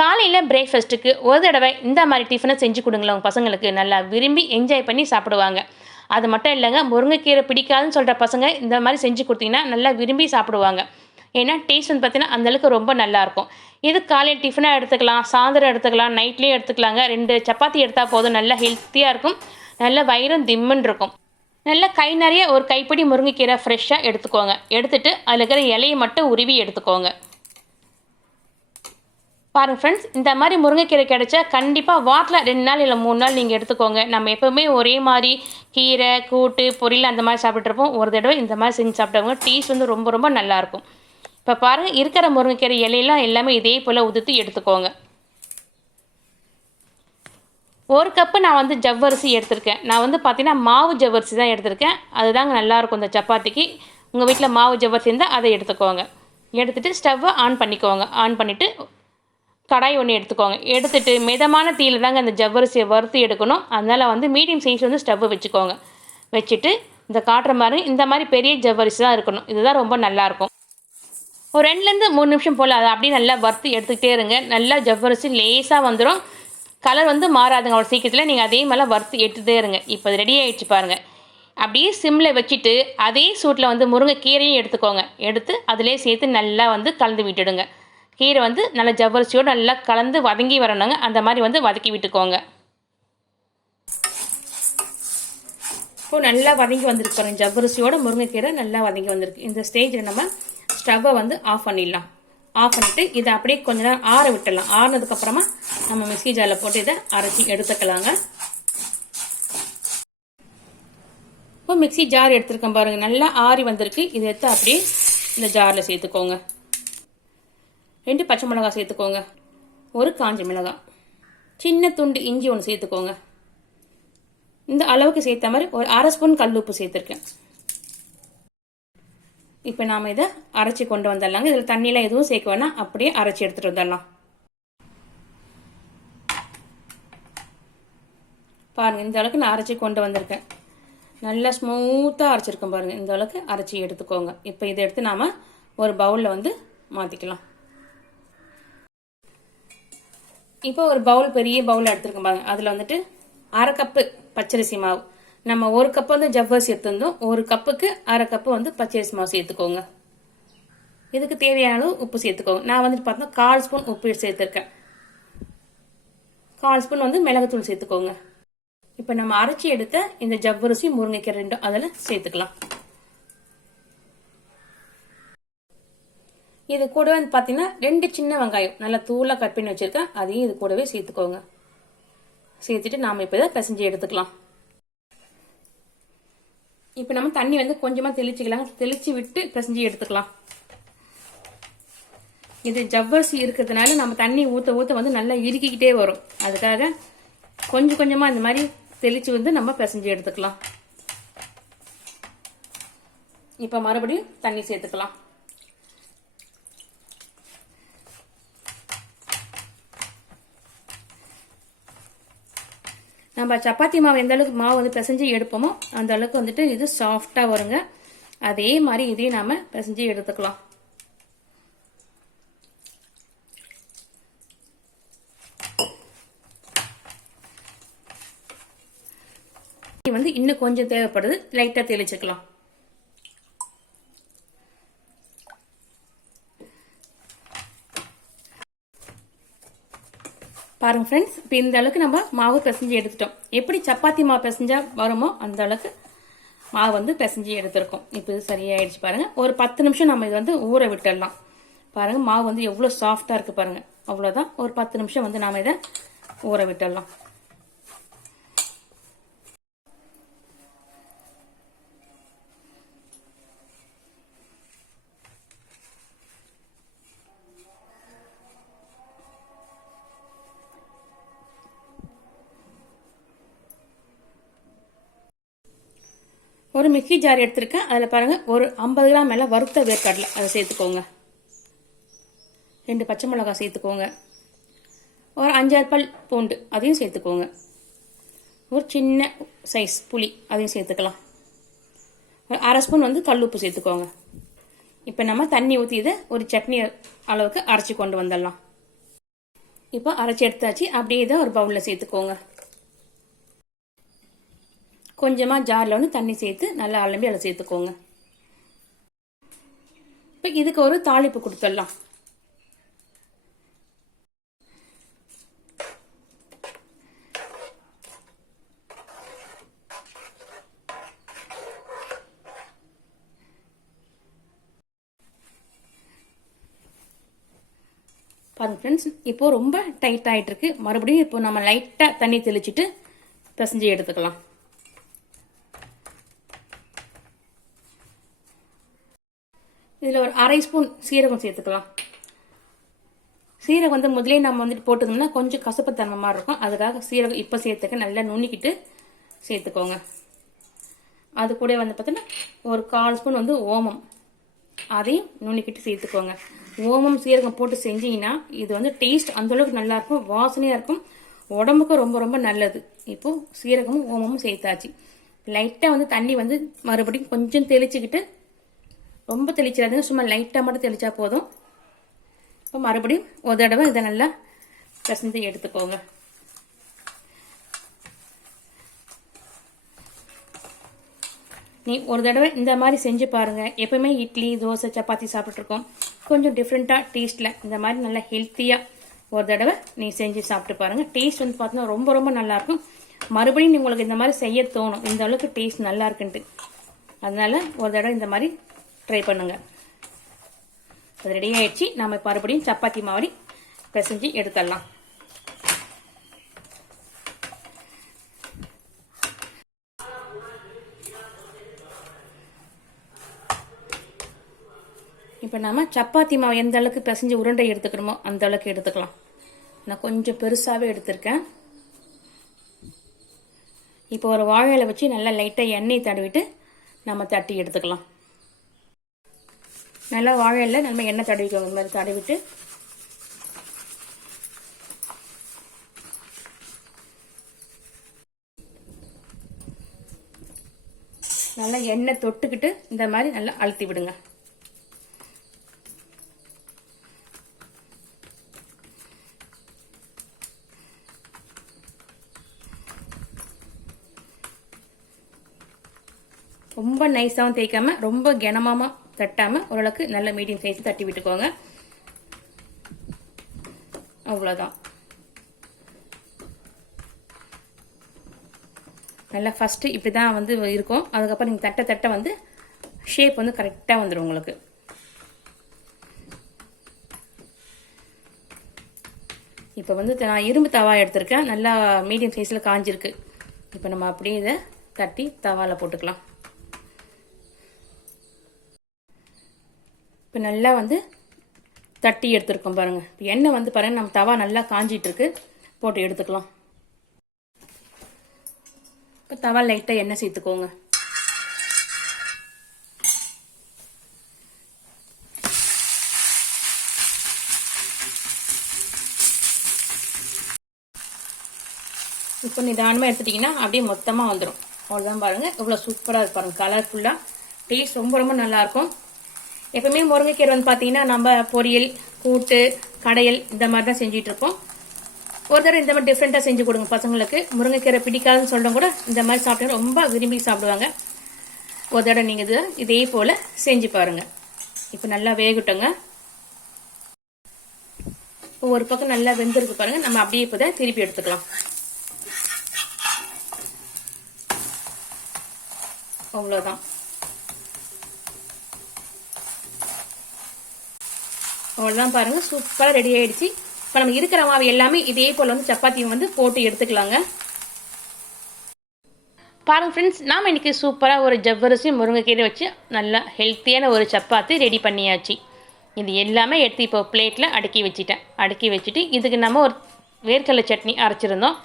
காலையில் பிரேக்ஃபாஸ்ட்டுக்கு ஒரு தடவை இந்த மாதிரி டிஃபனை செஞ்சு கொடுங்களேன். உங்கள் பசங்களுக்கு நல்லா விரும்பி என்ஜாய் பண்ணி சாப்பிடுவாங்க. அது மட்டும் இல்லைங்க முருங்கைக்கீரை பிடிக்காதுன்னு சொல்கிற பசங்க இந்த மாதிரி செஞ்சு கொடுத்தீங்கன்னா நல்லா விரும்பி சாப்பிடுவாங்க. ஏன்னா டேஸ்ட் வந்து பார்த்தீங்கன்னா அந்தளவுக்கு ரொம்ப நல்லாயிருக்கும் இது காலையில் டிஃபனாக எடுத்துக்கலாம் சாயந்தரம் எடுத்துக்கலாம் நைட்லேயும் எடுத்துக்கலாங்க. ரெண்டு சப்பாத்தி எடுத்தால் போதும் நல்லா ஹெல்த்தியாக இருக்கும். நல்ல வயிறும் திம்முன்னு இருக்கும். நல்லா கை நிறைய ஒரு கைப்பிடி முருங்கைக்கீரை ஃப்ரெஷ்ஷாக எடுத்துக்கோங்க. எடுத்துகிட்டு அதில் இருக்கிற இலையை மட்டும் உருவி எடுத்துக்கோங்க. பாருங்கள் ஃப்ரெண்ட்ஸ் இந்த மாதிரி முருங்கைக்கீரை கிடைச்சா கண்டிப்பாக வாரத்தில் ரெண்டு நாள் இல்லை மூணு நாள் நீங்கள் எடுத்துக்கோங்க. நம்ம எப்போவுமே ஒரே மாதிரி கீரை கூட்டு பொரியல் அந்த மாதிரி சாப்பிட்டுருப்போம் ஒரு தடவை இந்த மாதிரி செஞ்சு சாப்பிட்டவங்க டேஸ்ட் வந்து ரொம்ப ரொம்ப நல்லாயிருக்கும் இப்போ பாருங்கள் இருக்கிற முருங்கைக்கீரை இலையெல்லாம் எல்லாமே இதே போல் உதுத்து எடுத்துக்கோங்க. ஒரு கப்பு நான் வந்து ஜவ்வரிசி எடுத்திருக்கேன். நான் வந்து பார்த்திங்கன்னா மாவு ஜவ்வரிசி தான் எடுத்திருக்கேன். அதுதாங்க நல்லாயிருக்கும் இந்த சப்பாத்திக்கு. உங்கள் வீட்டில் மாவு ஜவ்வரிசி இருந்தால் அதை எடுத்துக்கோங்க. எடுத்துகிட்டு ஸ்டவ்வை ஆன் பண்ணிக்கோங்க. ஆன் பண்ணிவிட்டு கடாய் ஒன்று எடுத்துக்கோங்க. எடுத்துட்டு மிதமான தீயில் தாங்க அந்த ஜவ்வரிசியை வறுத்து எடுக்கணும். அதனால் வந்து மீடியம் சைஸ் வந்து ஸ்டவ்வு வச்சுக்கோங்க. வச்சுட்டு இந்த காட்டுற மாதிரி இந்த மாதிரி பெரிய ஜவ்வரிசி தான் இருக்கணும். இதுதான் ரொம்ப நல்லாயிருக்கும் ஒரு ரெண்டுலேருந்து மூணு நிமிஷம் போல் அதை அப்படியே நல்லா வறுத்து எடுத்துக்கிட்டே இருங்க. நல்லா ஜவ்வரிசி லேசாக வந்துடும் கலர் வந்து மாறாதுங்க. அவ்வளோ சீக்கிரத்தில் நீங்கள் அதே மாதிரிலாம் வறுத்து எடுத்துகிட்டே இருங்க. இப்போ அது ரெடி ஆகிடுச்சு பாருங்கள் அப்படியே சிம்மில் வச்சுட்டு அதே சூட்டில் வந்து முருங்கைக்கீரையும் எடுத்துக்கோங்க. எடுத்து அதிலே சேர்த்து நல்லா வந்து கலந்து விட்டுடுங்க. கீரை வந்து நல்லா ஜவ்வரிசியோடு நல்லா கலந்து வதங்கி வரணுங்க. அந்த மாதிரி வந்து வதக்கி விட்டுக்கோங்க. இப்போ நல்லா வதங்கி வந்திருக்கு பாருங்க. ஜவ்வரிசியோட முருங்கைக்கீரை நல்லா வதங்கி வந்திருக்கு. இந்த ஸ்டேஜில் நம்ம ஸ்டவ்வை வந்து ஆஃப் பண்ணிடலாம். ஆஃப் பண்ணிவிட்டு இதை அப்படியே கொஞ்ச நேரம் ஆற விட்டுடலாம். ஆறுனதுக்கப்புறமா நம்ம மிக்ஸி ஜாரில் போட்டு இதை அரைச்சி எடுத்துக்கலாங்க. இப்போ மிக்ஸி ஜார் எடுத்துருக்கேன் பாருங்கள் நல்லா ஆறி வந்திருக்கு. இதை எடுத்து அப்படியே இந்த ஜாரில் சேர்த்துக்கோங்க. ரெண்டு பச்சை மிளகாய் சேர்த்துக்கோங்க. ஒரு காஞ்ச மிளகாய். சின்ன துண்டு இஞ்சி ஒன்று சேர்த்துக்கோங்க. இந்த அளவுக்கு சேர்த்த மாதிரி ஒரு அரை ஸ்பூன் கல் உப்பு சேர்த்துருக்கேன். இப்போ நாம் இதை அரைச்சி கொண்டு வந்துடலாங்க. இதில் தண்ணியெலாம் எதுவும் சேர்க்க வேணாம். அப்படியே அரைச்சி எடுத்துகிட்டு வந்துடலாம். பாருங்கள் இந்த அளவுக்கு நான் அரைச்சி கொண்டு வந்திருக்கேன். நல்லா ஸ்மூத்தாக அரைச்சிருக்கேன் பாருங்கள் இந்த அளவுக்கு அரைச்சி எடுத்துக்கோங்க. இப்போ இதை எடுத்து நாம் ஒரு பவுலில் வந்து மாற்றிக்கலாம் இப்போ ஒரு பவுல் பெரிய பவுல் எடுத்துருக்கோம் பாருங்க. அதில் வந்துட்டு அரை கப்பு பச்சரிசி மாவு. நம்ம ஒரு கப்பு வந்து ஜவ்வரிசி எடுத்துருந்தோம் ஒரு கப்புக்கு அரை கப்பு வந்து பச்சரிசி மாவு சேர்த்துக்கோங்க. இதுக்கு தேவையான அளவு உப்பு சேர்த்துக்கோங்க. நான் வந்துட்டு பார்த்தோம் கால் ஸ்பூன் உப்பு சேர்த்துருக்கேன். கால் ஸ்பூன் வந்து மிளகுத்தூள் சேர்த்துக்கோங்க. இப்போ நம்ம அரைச்சி எடுத்த இந்த ஜவ்வரிசி முருங்கைக்கீரை ரெண்டும் அதில் சேர்த்துக்கலாம். இது கூடவே வந்து பார்த்தீங்கன்னா ரெண்டு சின்ன வெங்காயம் நல்லா தூளாக கட் பண்ணி வச்சுருக்கேன். அதையும் இது கூடவே சேர்த்துக்கோங்க. சேர்த்துட்டு நாம் இப்போ இதை பிசைஞ்சு எடுத்துக்கலாம். இப்போ நம்ம தண்ணி வந்து கொஞ்சமாக தெளிச்சிக்கலாம் தெளித்து விட்டு பிசைஞ்சு எடுத்துக்கலாம். இது ஜவ்வரிசி இருக்கிறதுனால நம்ம தண்ணி ஊற்ற ஊற்ற வந்து நல்லா இறுக்கிக்கிட்டே வரும். அதுக்காக கொஞ்சம் கொஞ்சமாக இந்த மாதிரி தெளித்து வந்து நம்ம பிசைஞ்சு எடுத்துக்கலாம். இப்போ மறுபடியும் தண்ணி சேர்த்துக்கலாம். நம்ம சப்பாத்தி மாவு எந்த அளவுக்கு மாவு வந்து பிசைஞ்சு எடுப்போமோ அந்த அளவுக்கு வந்துட்டு இது சாஃப்டாக வருங்க. அதே மாதிரி இதையும் நாம் பிசைஞ்சு எடுத்துக்கலாம். வந்து இன்னும் கொஞ்சம் தேவைப்படுது. லைட்டாக தெளிச்சுக்கலாம். பாருங்க ஃப்ரெண்ட்ஸ் இப்போ இந்த அளவுக்கு நம்ம மாவு பிசைஞ்சு எடுத்துட்டோம். எப்படி சப்பாத்தி மாவு பிசைஞ்சா வருமோ அந்த அளவுக்கு மாவு வந்து பிசைஞ்சு எடுத்திருக்கோம். இப்போ இது சரியாயிடுச்சு பாருங்க. ஒரு பத்து நிமிஷம் நம்ம இது வந்து ஊற விட்டுடலாம். பாருங்க மாவு வந்து எவ்வளோ சாஃப்டாக இருக்கு பாருங்க. அவ்வளோதான் ஒரு பத்து நிமிஷம் வந்து நாம இதை ஊற விட்டுடலாம். ஒரு மிக்கி ஜார் எடுத்திருக்கேன். அதில் பாருங்கள் ஒரு ஐம்பது கிராம் மேலே வறுத்த வேர்க்கடலை. அதை சேர்த்துக்கோங்க. ரெண்டு பச்சை மிளகாய் சேர்த்துக்கோங்க. ஒரு அஞ்சாறு பல் பூண்டு அதையும் சேர்த்துக்கோங்க. ஒரு சின்ன சைஸ் புளி அதையும் சேர்த்துக்கலாம். ஒரு அரை ஸ்பூன் வந்து கல்லுப்பு சேர்த்துக்கோங்க. இப்போ நம்ம தண்ணி ஊற்றி இதை ஒரு சட்னி அளவுக்கு அரைச்சி கொண்டு வந்துடலாம். இப்போ அரைச்சி எடுத்தாச்சு. அப்படியே இதை ஒரு பவுலில் சேர்த்துக்கோங்க. கொஞ்சமாக ஜாரில் வந்து தண்ணி சேர்த்து நல்லா அலம்பி அதில் சேர்த்துக்கோங்க. இப்போ இதுக்கு ஒரு தாளிப்பு கொடுத்துடலாம். பாருங்க ஃப்ரெண்ட்ஸ் இப்போது ரொம்ப டைட் ஆகிட்டு இருக்கு. மறுபடியும் இப்போ நம்ம லைட்டாக தண்ணி தெளிச்சிட்டு பிசைஞ்சு எடுத்துக்கலாம். இதில் ஒரு அரை ஸ்பூன் சீரகம் சேர்த்துக்கலாம். சீரகம் வந்து முதலே நம்ம வந்துட்டு போட்டுக்கணும்னா கொஞ்சம் கசப்புத்தன்மை மாதிரி இருக்கும். அதுக்காக சீரகம் இப்போ சேர்த்துக்க நல்லா நுண்ணிக்கிட்டு சேர்த்துக்கோங்க. அது கூட வந்து பார்த்தீங்கன்னா ஒரு கால் ஸ்பூன் வந்து ஓமம். அதையும் நுண்ணிக்கிட்டு சேர்த்துக்கோங்க. ஓமம் சீரகம் போட்டு செஞ்சீங்கன்னா இது வந்து டேஸ்ட் அந்தளவுக்கு நல்லாயிருக்கும் வாசனையாக இருக்கும் உடம்புக்கும் ரொம்ப ரொம்ப நல்லது. இப்போது சீரகமும் ஓமமும் சேர்த்தாச்சு. லைட்டாக வந்து தண்ணி வந்து மறுபடியும் கொஞ்சம் தெளிச்சுக்கிட்டு ரொம்ப தெளிச்சிடாதுங்க. சும்மா லைட்டாக மட்டும் தெளித்தா போதும். இப்போ மறுபடியும் ஒரு தடவை இதை நல்லா பிசைஞ்சு எடுத்துக்கோங்க. நீ ஒரு தடவை இந்த மாதிரி செஞ்சு பாருங்கள் எப்பவுமே இட்லி தோசை சப்பாத்தி சாப்பிட்ருக்கோம் கொஞ்சம் டிஃப்ரெண்ட்டாக டேஸ்ட்டில் இந்த மாதிரி நல்லா ஹெல்த்தியாக ஒரு தடவை நீ செஞ்சு சாப்பிட்டு பாருங்கள் டேஸ்ட் வந்து பார்த்தீங்கன்னா ரொம்ப ரொம்ப நல்லாயிருக்கும் மறுபடியும் உங்களுக்கு இந்த மாதிரி செய்ய தோணும். இந்த அளவுக்கு டேஸ்ட் நல்லா இருக்குன்ட்டு. ஒரு தடவை இந்த மாதிரி ட்ரை பண்ணுங்கள் அது ரெடி ஆயிடுச்சு. நம்ம மறுபடியும் சப்பாத்தி மாதிரி பிசைஞ்சு எடுத்துடலாம். இப்போ நம்ம சப்பாத்தி மாவு எந்த அளவுக்கு பிசைஞ்சு உருண்டை எடுத்துக்கணுமோ அந்த அளவுக்கு எடுத்துக்கலாம். நான் கொஞ்சம் பெருசாகவே எடுத்திருக்கேன். இப்போ ஒரு வாழையில வச்சு நல்லா லைட்டாக எண்ணெய் தடவிட்டு நம்ம தட்டி எடுத்துக்கலாம். நல்லா வாழையில் நம்ம எண்ணெய் தடவிக்கோங்க இந்த மாதிரி தடவிட்டு. நல்லா எண்ணெய் தொட்டுக்கிட்டு இந்த மாதிரி நல்லா அழுத்தி விடுங்க. ரொம்ப நைஸாகவும் தேய்க்காம ரொம்ப கனமாகவும் தட்டாமல் ஓரளவுக்கு நல்ல மீடியம் சைஸ் தட்டி விட்டுக்கோங்க. அவ்வளோதான் நல்லா ஃபஸ்ட்டு இப்படி தான் வந்து இருக்கும். அதுக்கப்புறம் நீங்கள் தட்டை தட்டை வந்து ஷேப் வந்து கரெக்டாக வந்துடும் உங்களுக்கு. இப்போ வந்து நான் இரும்பு தவா எடுத்திருக்கேன். நல்லா மீடியம் சைஸில் காஞ்சிருக்கு. இப்போ நம்ம அப்படியே இதை தட்டி தவாவில் போட்டுக்கலாம். இப்போ நல்லா வந்து தட்டி எடுத்துருக்கோம் பாருங்கள் இப்போ எண்ணெய் வந்து பாருங்கள் நம்ம தவா நல்லா காஞ்சிட்ருக்கு போட்டு எடுத்துக்கலாம். இப்போ தவா லைட்டாக எண்ணெய் சேர்த்துக்கோங்க. இப்போ நிதானமாக எடுத்துட்டிங்கன்னா அப்படியே மொத்தமாக வந்துடும் அவ்வளோதான் பாருங்கள் இவ்வளோ சூப்பராக இருக்கும் பாருங்கள் கலர்ஃபுல்லாக டேஸ்ட் ரொம்ப ரொம்ப நல்லாயிருக்கும் எப்பவுமே முருங்கைக்கீரை வந்து பார்த்தீங்கன்னா நம்ம பொரியல் கூட்டு கடையல் இந்த மாதிரி தான் செஞ்சுட்டு இருப்போம் ஒரு தடவை இந்த மாதிரி டிஃப்ரெண்ட்டாக செஞ்சு கொடுங்க பசங்களுக்கு. முருங்கைக்கீரை பிடிக்காதுன்னு சொல்கிறவங்க கூட இந்த மாதிரி சாப்பிட்டு ரொம்ப விரும்பி சாப்பிடுவாங்க. ஒரு தடவை நீங்கள் இது இதே போல் செஞ்சு பாருங்கள் இப்போ நல்லா வேகட்டுங்க. இப்போ ஒரு பக்கம் நல்லா வெந்திருக்கு பாருங்கள் நம்ம அப்படியே இப்போ தான் திருப்பி எடுத்துக்கலாம். அவ்வளோதான் அவ்வளோதான் பாருங்கள் சூப்பராக ரெடி ஆகிடுச்சு இப்போ நம்ம இருக்கிற மாவு எல்லாமே இதே போல் வந்து சப்பாத்தி வந்து போட்டு எடுத்துக்கலாங்க. பாருங்கள் ஃப்ரெண்ட்ஸ் நாம் இன்றைக்கி சூப்பராக ஒரு ஜவ்வரிசி முருங்கைக்கீரை வச்சு நல்லா ஹெல்த்தியான ஒரு சப்பாத்தி ரெடி பண்ணியாச்சு. இது எல்லாமே எடுத்து இப்போ பிளேட்டில் அடுக்கி வச்சுட்டேன். அடுக்கி வச்சுட்டு இதுக்கு நம்ம ஒரு வேர்க்கடலை சட்னி அரைச்சிருந்தோம்.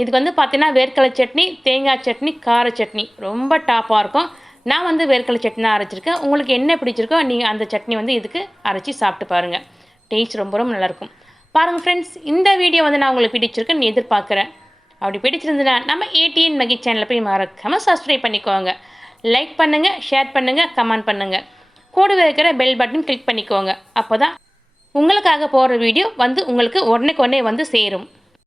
இதுக்கு வந்து பார்த்தீங்கன்னா வேர்க்கடலை சட்னி தேங்காய் சட்னி கார சட்னி. ரொம்ப டாப்பாக இருக்கும். நான் வந்து வேர்க்கடலை சட்னி தான் அரைச்சிருக்கேன். உங்களுக்கு என்ன பிடிச்சிருக்கோ நீங்கள் அந்த சட்னி வந்து இதுக்கு அரைச்சி சாப்பிட்டு பாருங்கள் டேஸ்ட் ரொம்ப ரொம்ப நல்லாயிருக்கும். பாருங்கள் ஃப்ரெண்ட்ஸ் இந்த வீடியோ வந்து நான் உங்களுக்கு பிடிச்சிருக்கேன்னு எதிர்பார்க்குறேன். அப்படி பிடிச்சிருந்துன்னா நம்ம ஏடிஎன் மகி சேனலில் போய் மறக்காமல் சப்ஸ்கிரைப் பண்ணிக்கோங்க. லைக் பண்ணுங்கள் ஷேர் பண்ணுங்கள் கமெண்ட் பண்ணுங்கள் கூடவே இருக்கிற பெல் பட்டன் கிளிக் பண்ணிக்கோங்க. அப்போ தான் உங்களுக்காக போடுற வீடியோ வந்து உங்களுக்கு உடனே உடனே வந்து சேரும்.